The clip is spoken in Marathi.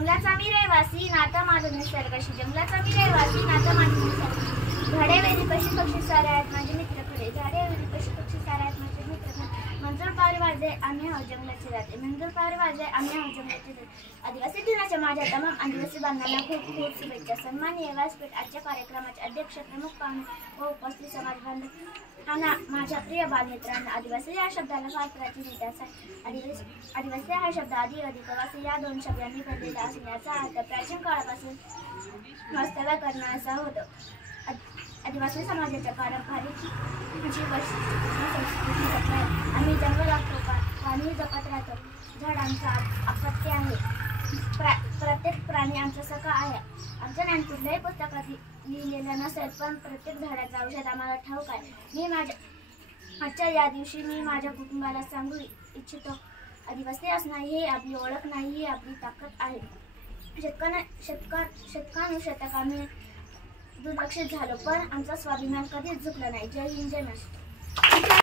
जंगलाचा मी रहिवासी, नातं माझं निसर्गाशी. जंगलाचा मी रहिवासी, नातं माझं निसर्गाशी. झाडे वेली पशु पक्षी सारे आहेत माझे मित्र खरे. झाडे वेली पशु पक्षी सारे आहेत माझे मित्र खरे. मंजूर पावरे वाजे आम्ही आहोत जंगलाचे राहते. मंजूर पावरे वाजे आम्ही आहोत जंगलाचे राहते. आदिवासी दिनाच्या माझ्या तमाम आदिवासी बांधवांना खूप खूप शुभेच्छा. सन्माननीय व्यासपीठ आजच्या कार्यक्रमाचे अध्यक्ष, प्रमुख पाहुणे व उपस्थित समाज बांधवांना, माझ्या प्रिय बालमित्रांना. आदिवासी या शब्दाला फार प्राचीन इतिहास आहे. आदिवासी हा शब्द आदी अधिकवासी या दोन शब्दांनी बनलेला असून याचा अर्थ प्राचीन काळापासून वास्तव्य करणे असा होतो. आदिवासी समाजाच्या पारंपरिक संस्कृती जपणे. आम्ही जंगल असतो, पाणी जपत राहतो. झाड आमचा अपत्य आहे. प्रत्येक प्राणी आमचा सखा आहे. आमचं ज्ञान कुठल्याही पुस्तकात लिहिलेलं नसेल, पण प्रत्येक झाडाचं औषध आम्हाला ठाऊक आहे. मी आजच्या या दिवशी मी माझ्या कुटुंबाला सांगू इच्छितो, आदिवासी असणं ही आपली ओळख नाही, ही आपली ताकद आहे. शतकानुशतक आम्ही दुर्लक्षित झालो, पण आमचा स्वाभिमान कधीच झुकला नाही. जय हिंद, जय महाराष्ट्र.